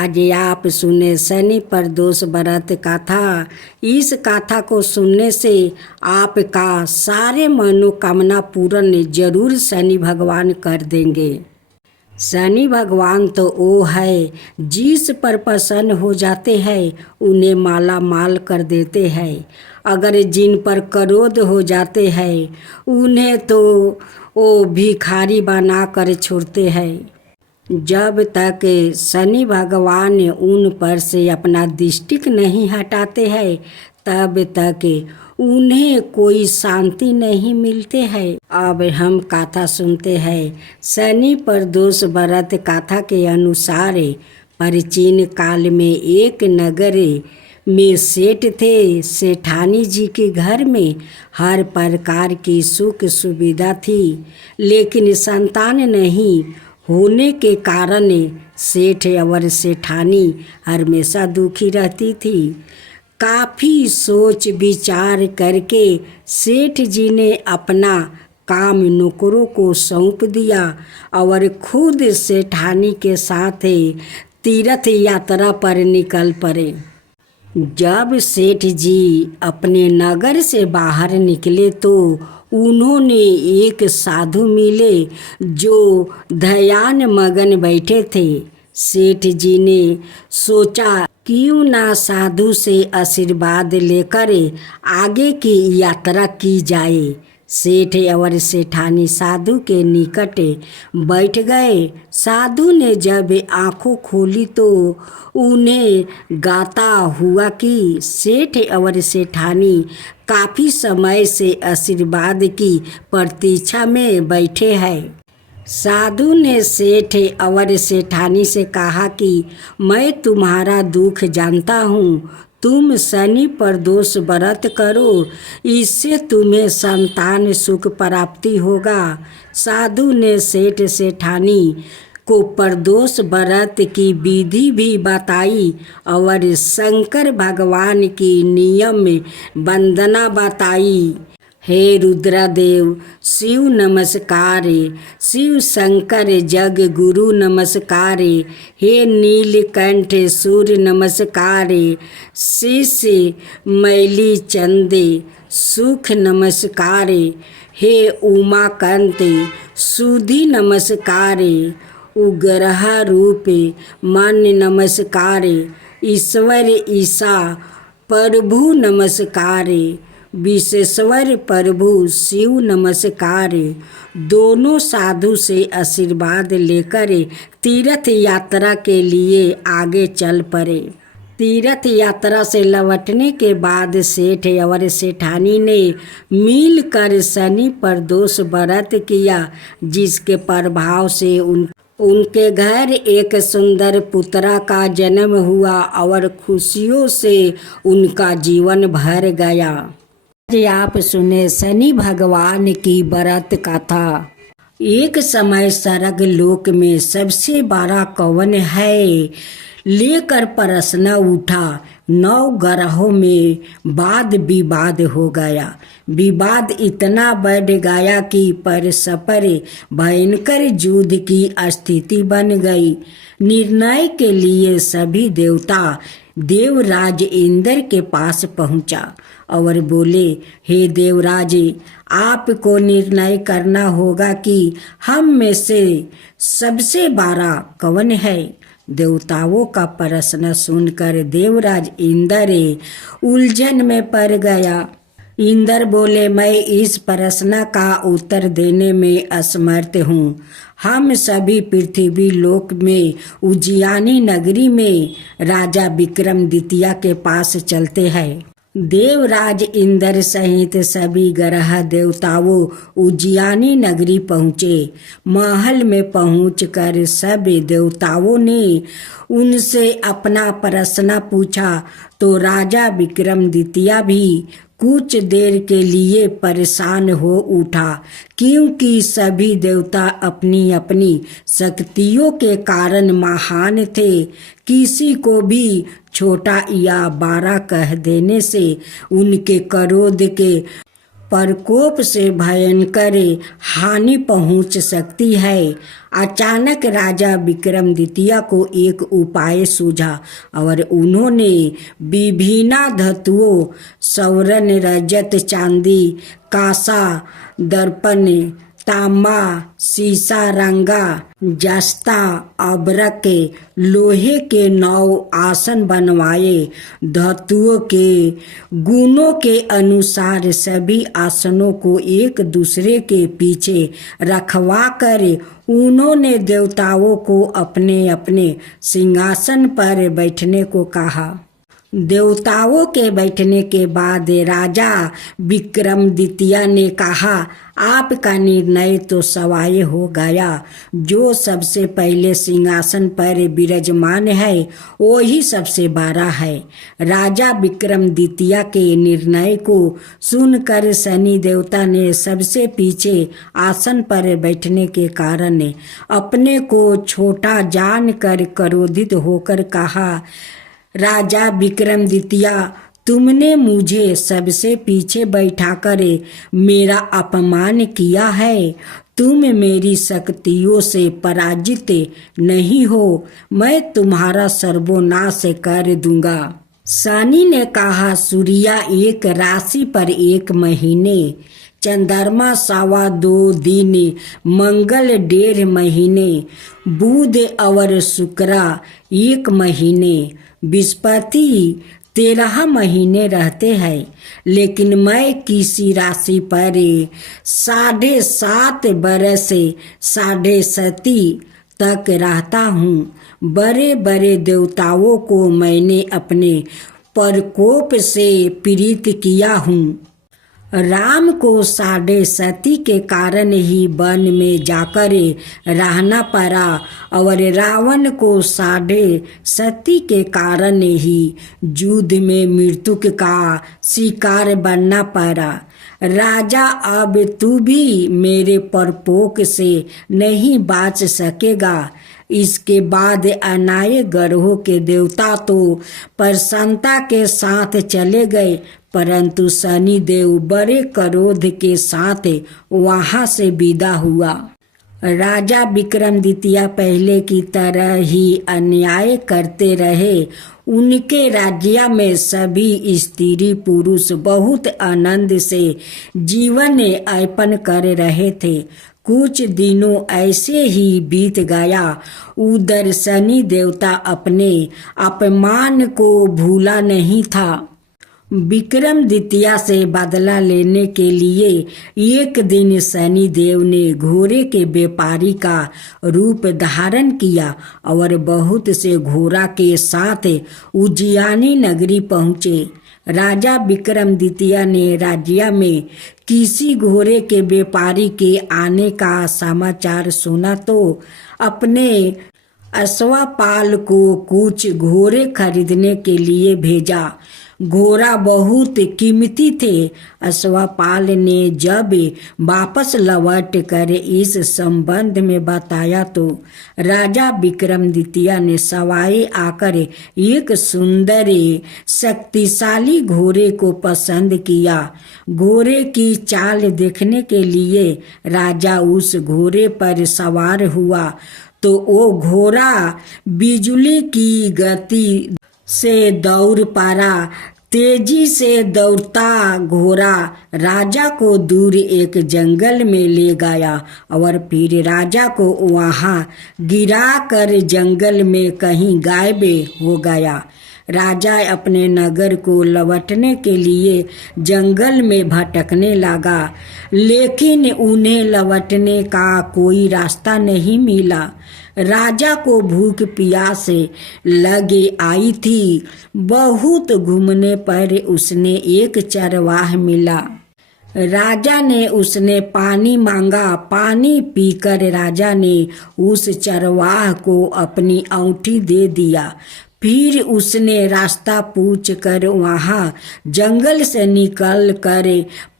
आज आप सुने शनि प्रदोष व्रत कथा। इस कथा को सुनने से आपका सारे मनोकामना पूर्ण जरूर शनि भगवान कर देंगे। शनि भगवान तो वो है जिस पर प्रसन्न हो जाते हैं उन्हें माला माल कर देते हैं। अगर जिन पर क्रोध हो जाते हैं उन्हें तो वो भिखारी बना कर छोड़ते हैं। जब तक शनि भगवान उन पर से अपना दृष्टि नहीं हटाते हैं तब तक उन्हें कोई शांति नहीं मिलते हैं। अब हम कथा सुनते हैं। शनि प्रदोष व्रत कथा के अनुसार प्राचीन काल में एक नगर में सेठ थे। सेठानी जी के घर में हर प्रकार की सुख सुविधा थी, लेकिन संतान नहीं होने के कारण सेठ और सेठानी हमेशा दुखी रहती थी। काफ़ी सोच विचार करके सेठ जी ने अपना काम नौकरों को सौंप दिया और खुद सेठानी के साथ तीर्थ यात्रा पर निकल पड़े। जब सेठ जी अपने नगर से बाहर निकले तो उन्होंने एक साधु मिले जो ध्यान मगन बैठे थे। सेठ जी ने सोचा क्यों ना साधु से आशीर्वाद लेकर आगे की यात्रा की जाए। सेठ और सेठानी साधु के निकट बैठ गए। साधु ने जब आंखों खोली तो उन्हें गाता हुआ कि सेठ और सेठानी काफ़ी समय से आशीर्वाद की प्रतीक्षा में बैठे हैं। साधु ने सेठ और सेठानी से कहा कि मैं तुम्हारा दुख जानता हूँ, तुम शनि प्रदोष व्रत करो, इससे तुम्हें संतान सुख प्राप्ति होगा। साधु ने सेठ सेठानी को प्रदोष व्रत की विधि भी बताई और शंकर भगवान की नियम वंदना बताई। हे रुद्रदेव शिव नमस्कार, शिव शंकर जग गुरु नमस्कार, हे नीलकंठ सूर्य नमस्कार, शिष्य मैली चंदे सुख नमस्कार, हे उमाकांत सुधि नमस्कार, उग्रह रूप मन नमस्कार, ईश्वर ईसा प्रभु नमस्कार, विश्वेश्वर प्रभु शिव नमस्कार। दोनों साधु से आशीर्वाद लेकर तीर्थ यात्रा के लिए आगे चल पड़े। तीर्थ यात्रा से लौटने के बाद सेठ और सेठानी ने मिलकर शनि प्रदोष व्रत किया, जिसके प्रभाव से उनके घर एक सुंदर पुत्रा का जन्म हुआ और खुशियों से उनका जीवन भर गया। आज आप सुने शनि भगवान की व्रत कथा। एक समय स्वर्ग लोक में सबसे बड़ा कौन है लेकर प्रश्न उठा। 9 ग्रहों में वाद विवाद हो गया। विवाद इतना बढ़ गया कि परस्पर भयंकर युद्ध की स्थिति बन गई। निर्णय के लिए सभी देवता देवराज इंद्र के पास पहुंचा और बोले, हे देवराज, आपको निर्णय करना होगा कि हम में से सबसे बड़ा कौन है। देवताओं का प्रश्न सुनकर देवराज इंद्र उलझन में पड़ गया। इंद्र बोले, मैं इस प्रश्न का उत्तर देने में असमर्थ हूँ। हम सभी पृथ्वी लोक में उज्जैनी नगरी में राजा विक्रमादित्य के पास चलते हैं। देवराज इंद्र सहित सभी ग्रह देवताओं उज्जैनी नगरी पहुँचे। महल में पहुंचकर सब देवताओं ने उनसे अपना प्रश्न पूछा तो राजा विक्रमादित्य भी कुछ देर के लिए परेशान हो उठा, क्योंकि सभी देवता अपनी अपनी शक्तियों के कारण महान थे। किसी को भी छोटा या बड़ा कह देने से उनके क्रोध के प्रकोप से भयंकर हानि पहुंच सकती है। अचानक राजा विक्रमादित्य को एक उपाय सूझा और उन्होंने विभिन्न धातुओं स्वर्ण, रजत, चांदी, कांसा, दर्पण, तांबा, सीसा, रंगा, जस्ता, अबरक, लोहे के 9 आसन बनवाए। धातुओं के गुणों के अनुसार सभी आसनों को एक दूसरे के पीछे रखवा कर उन्होंने देवताओं को अपने अपने सिंहासन पर बैठने को कहा। देवताओं के बैठने के बाद राजा विक्रमादित्य ने कहा, आपका निर्णय तो सवाय हो गया। जो सबसे पहले सिंहासन पर विराजमान है वही सबसे बड़ा है। राजा विक्रमादित्य के निर्णय को सुनकर शनि देवता ने सबसे पीछे आसन पर बैठने के कारण अपने को छोटा जानकर क्रोधित होकर कहा, राजा विक्रमादित्य, तुमने मुझे सबसे पीछे बैठाकर मेरा अपमान किया है। तुम मेरी शक्तियों से पराजित नहीं हो। मैं तुम्हारा सर्वनाश कर दूंगा। शनि ने कहा, सूर्य एक राशि पर 1 महीने, चंद्रमा 2.25 दिन, मंगल 1.5 महीने, बुध और शुक्र 1 महीने, बृहस्पति 13 महीने रहते हैं। लेकिन मैं किसी राशि पर 7.5 बरस 7.5 तक रहता हूँ। बड़े बड़े देवताओं को मैंने अपने प्रकोप से पीड़ित किया हूँ। राम को 7.5 के कारण ही वन में जाकर रहना पड़ा और रावण को 7.5 के कारण ही युद्ध में मृत्यु का शिकार बनना पड़ा। राजा, अब तू भी मेरे प्रकोप से नहीं बच सकेगा। इसके बाद अन्य ग्रहों के देवता तो प्रसन्नता के साथ चले गए, परंतु शनि देव बड़े क्रोध के साथ वहां से विदा हुआ। राजा विक्रमादित्य पहले की तरह ही अन्याय करते रहे। उनके राज्य में सभी स्त्री पुरुष बहुत आनंद से जीवन यापन कर रहे थे। कुछ दिनों ऐसे ही बीत गया। उधर शनि देवता अपने अपमान को भूला नहीं था। विक्रमादित्य से बदला लेने के लिए एक दिन शनि देव ने घोड़े के व्यापारी का रूप धारण किया और बहुत से घोड़ा के साथ उज्जैनी नगरी पहुँचे। राजा विक्रमादित्य ने राज्य में किसी घोड़े के व्यापारी के आने का समाचार सुना तो अपने अश्वपाल को कुछ घोड़े खरीदने के लिए भेजा। घोड़ा बहुत कीमती थे। अश्वपाल ने जब वापस लौट कर इस संबंध में बताया तो राजा विक्रमादित्य ने सवाई आकर एक सुंदर शक्तिशाली घोड़े को पसंद किया। घोड़े की चाल देखने के लिए राजा उस घोड़े पर सवार हुआ तो वो घोड़ा बिजली की गति से दौड़ पड़ा। तेजी से दौड़ता घोड़ा राजा को दूर एक जंगल में ले गया और फिर राजा को वहां गिराकर जंगल में कहीं गायब हो गया। राजा अपने नगर को लौटने के लिए जंगल में भटकने लगा, लेकिन उन्हें लौटने का कोई रास्ता नहीं मिला। राजा को भूख प्यास लगे आई थी। बहुत घूमने पर उसने एक चरवाह मिला। राजा ने उसने पानी मांगा। पानी पीकर राजा ने उस चरवाह को अपनी औंठी दे दिया। फिर उसने रास्ता पूछ कर वहाँ जंगल से निकल कर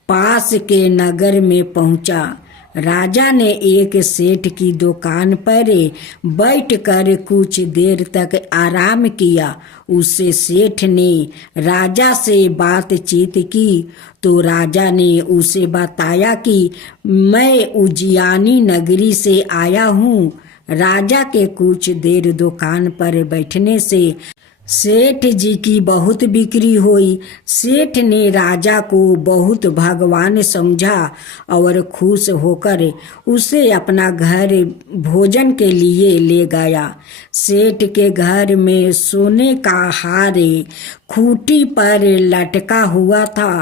पास के नगर में पहुँचा। राजा ने एक सेठ की दुकान पर बैठकर कुछ देर तक आराम किया। उससे सेठ ने राजा से बातचीत की तो राजा ने उसे बताया कि मैं उज्जैनी नगरी से आया हूँ। राजा के कुछ देर दुकान पर बैठने से सेठ जी की बहुत बिक्री हुई। सेठ ने राजा को बहुत भगवान समझा और खुश होकर उसे अपना घर भोजन के लिए ले गया। सेठ के घर में सोने का हार खूंटी पर लटका हुआ था।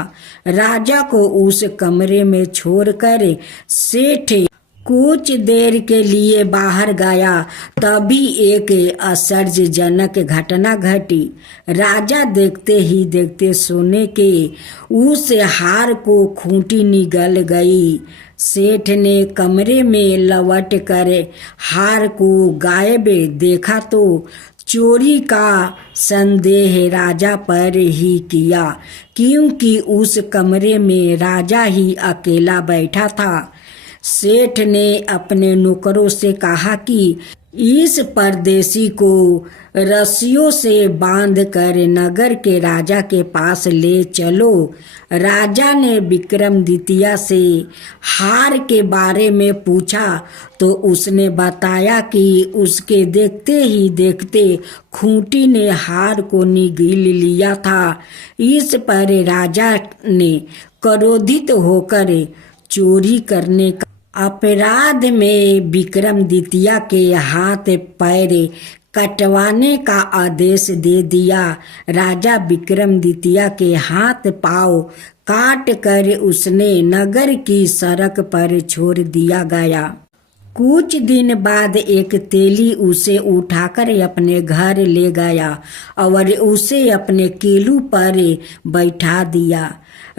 राजा को उस कमरे में छोड़कर सेठ कुछ देर के लिए बाहर गया। तभी एक आश्चर्यजनक घटना घटी। राजा देखते ही देखते सोने के उस हार को खूंटी निगल गई। सेठ ने कमरे में लौट कर हार को गायब देखा तो चोरी का संदेह राजा पर ही किया, क्योंकि उस कमरे में राजा ही अकेला बैठा था। सेठ ने अपने नौकरों से कहा कि इस परदेसी को रस्सियों से बांधकर नगर के राजा के पास ले चलो। राजा ने विक्रमादित्य से हार के बारे में पूछा तो उसने बताया कि उसके देखते ही देखते खूंटी ने हार को निगल लिया था। इस पर राजा ने क्रोधित होकर चोरी करने का अपराध में विक्रमादित्य के हाथ पैर कटवाने का आदेश दे दिया। राजा विक्रमादित्य के हाथ पांव काट कर उसने नगर की सड़क पर छोड़ दिया गया। कुछ दिन बाद एक तेली उसे उठाकर अपने घर ले गया और उसे अपने किलू पर बैठा दिया।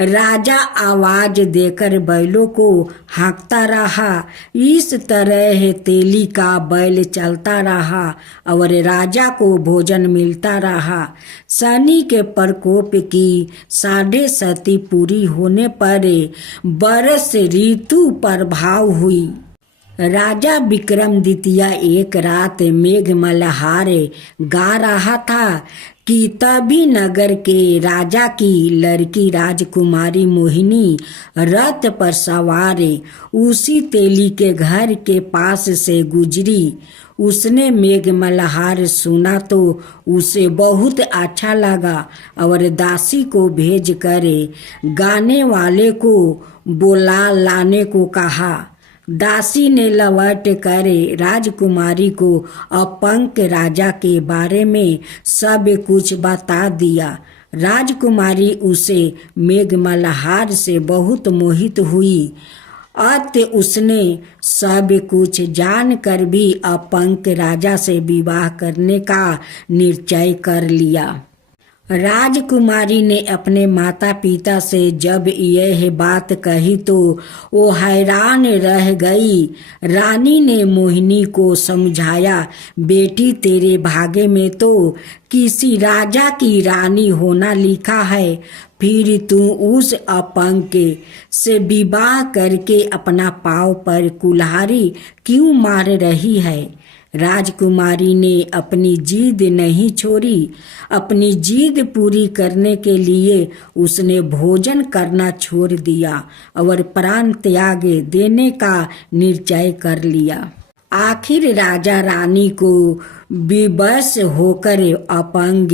राजा आवाज देकर बैलों को हाँकता रहा। इस तरह तेली का बैल चलता रहा और राजा को भोजन मिलता रहा। शनि के प्रकोप की 7.5 पूरी होने पर वर्ष ऋतु प्रभाव हुई। राजा विक्रमादित्य एक रात मेघ मल्हार गा रहा था कि तभी नगर के राजा की लड़की राजकुमारी मोहिनी रथ पर सवार उसी तेली के घर के पास से गुजरी। उसने मेघ मल्हार सुना तो उसे बहुत अच्छा लगा और दासी को भेज कर गाने वाले को बुला लाने को कहा। दासी ने लौट कर राजकुमारी को अपंग राजा के बारे में सब कुछ बता दिया। राजकुमारी उसे मेघ मल्हार से बहुत मोहित हुई। अतः उसने सब कुछ जानकर भी अपंग राजा से विवाह करने का निश्चय कर लिया। राजकुमारी ने अपने माता पिता से जब यह बात कही तो वो हैरान रह गई। रानी ने मोहिनी को समझाया, बेटी तेरे भाग्य में तो किसी राजा की रानी होना लिखा है, फिर तू उस अपंग से विवाह करके अपना पाँव पर कुल्हाड़ी क्यों मार रही है। राजकुमारी ने अपनी जिद नहीं छोड़ी। अपनी जिद पूरी करने के लिए उसने भोजन करना छोड़ दिया और प्राण त्याग देने का निश्चय कर लिया। आखिर राजा रानी को विवश होकर अपंग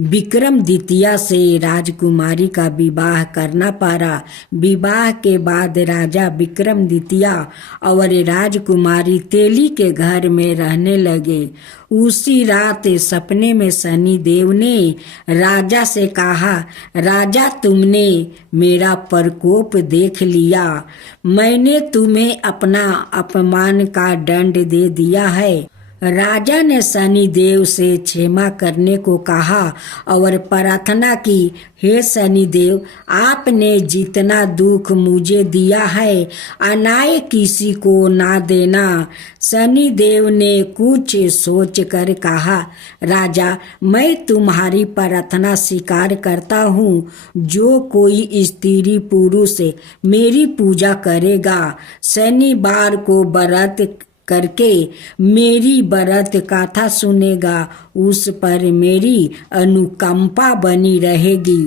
विक्रमादित्य से राजकुमारी का विवाह करना पड़ा। विवाह के बाद राजा विक्रमादित्य और राजकुमारी तेली के घर में रहने लगे। उसी रात सपने में शनि देव ने राजा से कहा, राजा तुमने मेरा प्रकोप देख लिया। मैंने तुम्हें अपना अपमान का दंड दे दिया है। राजा ने शनि देव से क्षमा करने को कहा और प्रार्थना की, हे शनि देव, आपने जितना दुख मुझे दिया है अनाय किसी को ना देना। शनि देव ने कुछ सोच कर कहा, राजा, मैं तुम्हारी प्रार्थना स्वीकार करता हूँ। जो कोई स्त्री पुरुष मेरी पूजा करेगा, शनिवार को व्रत करके मेरी व्रत कथा सुनेगा, उस पर मेरी अनुकंपा बनी रहेगी।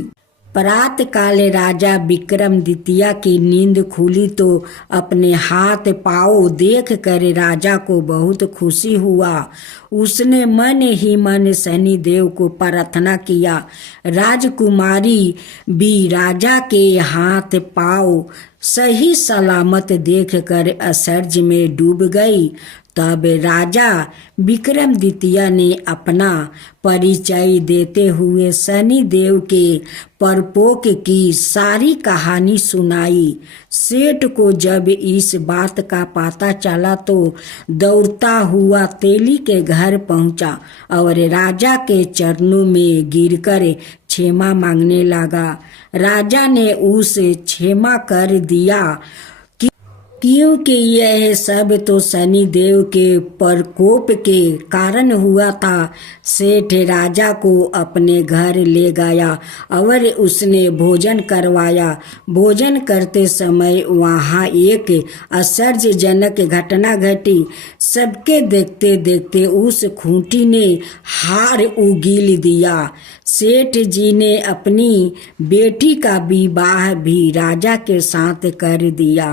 प्रातः काल राजा विक्रमादित्य की नींद खुली तो अपने हाथ पाँव देख कर राजा को बहुत खुशी हुआ। उसने मन ही मन शनि देव को प्रार्थना किया। राजकुमारी भी राजा के हाथ पाँव सही सलामत देखकर आश्चर्य में डूब गई। तब राजा विक्रमादित्य ने अपना परिचय देते हुए शनि देव के परपोक की सारी कहानी सुनाई। सेठ को जब इस बात का पता चला तो दौड़ता हुआ तेली के घर पहुंचा और राजा के चरणों में गिरकर क्षमा मांगने लगा। राजा ने उसे क्षमा कर दिया क्योंकि यह सब तो शनि देव के प्रकोप के कारण हुआ था। सेठ राजा को अपने घर ले गया और उसने भोजन करवाया। भोजन करते समय वहाँ एक आश्चर्यजनक घटना घटी। सबके देखते देखते उस खूंटी ने हार उगील दिया। सेठ जी ने अपनी बेटी का विवाह भी राजा के साथ कर दिया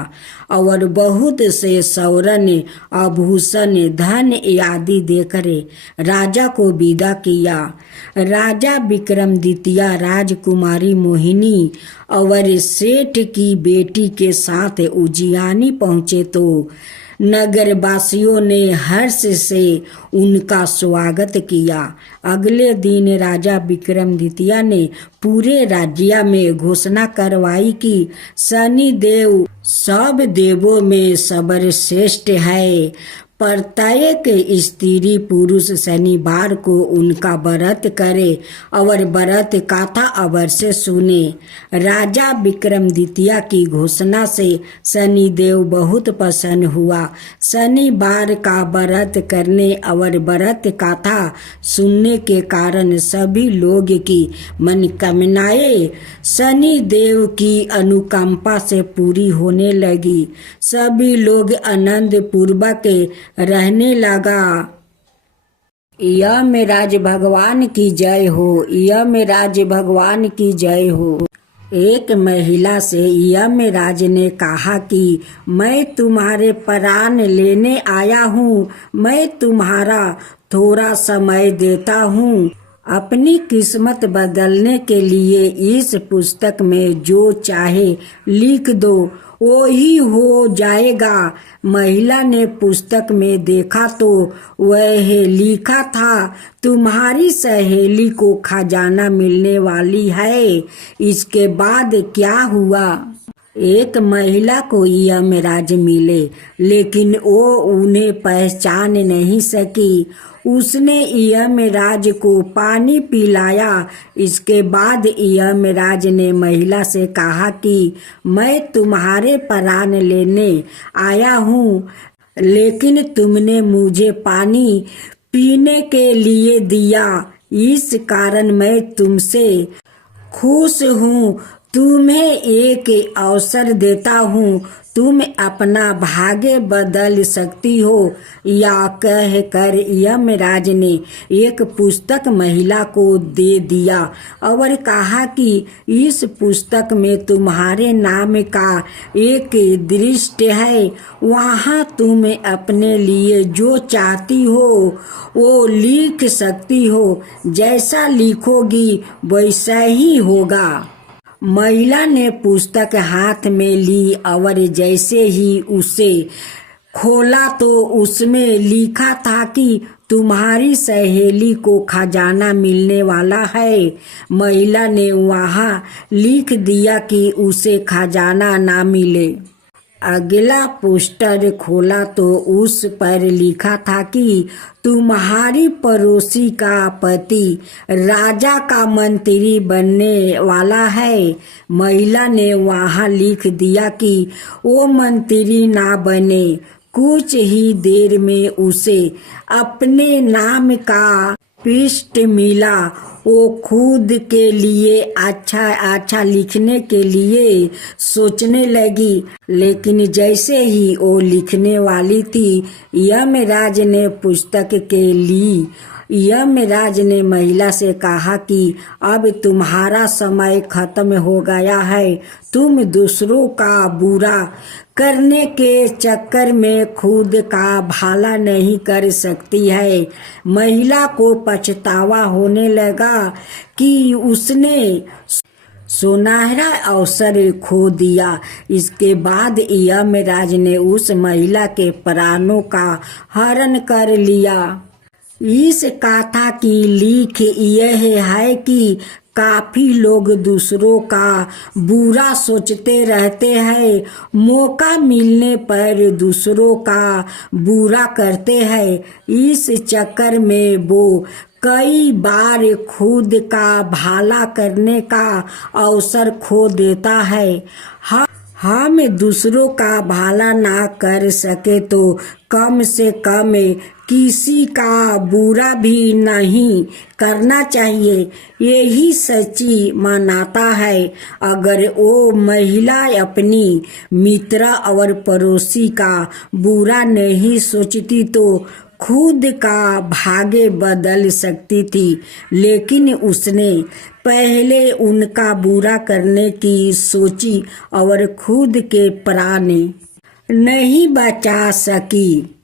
और बहुत से स्वर्ण आभूषण धन आदि देकर राजा को विदा किया। राजा विक्रमादित्य राजकुमारी मोहिनी और सेठ की बेटी के साथ उज्जैनी पहुँचे तो नगरवासियों ने हर्ष से उनका स्वागत किया। अगले दिन राजा विक्रमादित्य ने पूरे राज्य में घोषणा करवाई कि शनि देव सब देवों में सर्वश्रेष्ठ है। प्रत्येक स्त्री पुरुष शनिवार को उनका व्रत करे और व्रत कथा अवश्य सुने। राजा विक्रमादित्य की घोषणा से शनिदेव बहुत प्रसन्न हुआ। शनिवार का व्रत करने और व्रत कथा सुनने के कारण सभी लोग की मनोकामनाएं शनिदेव की अनुकंपा से पूरी होने लगी। सभी लोग आनंद पूर्वक रहने लगा। यमराज भगवान की जय हो। यमराज भगवान की जय हो। एक महिला से यमराज ने कहा कि मैं तुम्हारे प्राण लेने आया हूँ। मैं तुम्हारा थोड़ा समय देता हूँ। अपनी किस्मत बदलने के लिए इस पुस्तक में जो चाहे लिख दो, वो ही हो जाएगा। महिला ने पुस्तक में देखा तो वह लिखा था, तुम्हारी सहेली को खजाना मिलने वाली है। इसके बाद क्या हुआ? एक महिला को यमराज मिले, लेकिन वो उन्हें पहचान नहीं सकी। उसने यमराज को पानी पिलाया। इसके बाद यमराज ने महिला से कहा कि मैं तुम्हारे प्राण लेने आया हूँ, लेकिन तुमने मुझे पानी पीने के लिए दिया, इस कारण मैं तुमसे खुश हूँ। तुम्हें एक अवसर देता हूँ, तुम अपना भाग्य बदल सकती हो। या कहकर यमराज ने एक पुस्तक महिला को दे दिया और कहा कि इस पुस्तक में तुम्हारे नाम का एक दृष्टि है। वहाँ तुम अपने लिए जो चाहती हो वो लिख सकती हो। जैसा लिखोगी वैसा ही होगा। महिला ने पुस्तक हाथ में ली और जैसे ही उसे खोला तो उसमें लिखा था कि तुम्हारी सहेली को खजाना मिलने वाला है। महिला ने वहाँ लिख दिया कि उसे खजाना ना मिले। अगला पोस्टर खोला तो उस पर लिखा था कि तुम्हारी पड़ोसी का पति राजा का मंत्री बनने वाला है। महिला ने वहां लिख दिया कि वो मंत्री ना बने। कुछ ही देर में उसे अपने नाम का पृष्ठ मिला। वो खुद के लिए अच्छा लिखने के लिए सोचने लगी, लेकिन जैसे ही वो लिखने वाली थी, यमराज ने पुस्तक के ली। यमराज ने महिला से कहा कि अब तुम्हारा समय खत्म हो गया है। तुम दूसरों का बुरा करने के चक्कर में खुद का भला नहीं कर सकती है। महिला को पछतावा होने लगा कि उसने सुनहरा अवसर खो दिया। इसके बाद यमराज ने उस महिला के प्राणों का हरण कर लिया। इस गाथा की लिख यह है कि काफी लोग दूसरों का बुरा सोचते रहते हैं। मौका मिलने पर दूसरों का बुरा करते हैं। इस चक्कर में वो कई बार खुद का भला करने का अवसर खो देता है। हम दूसरों का भला ना कर सके तो कम से कम किसी का बुरा भी नहीं करना चाहिए। यही सच्ची मानवता है। अगर वो महिला अपनी मित्र और पड़ोसी का बुरा नहीं सोचती तो खुद का भाग्य बदल सकती थी, लेकिन उसने पहले उनका बुरा करने की सोची और खुद के प्राण नहीं बचा सकी।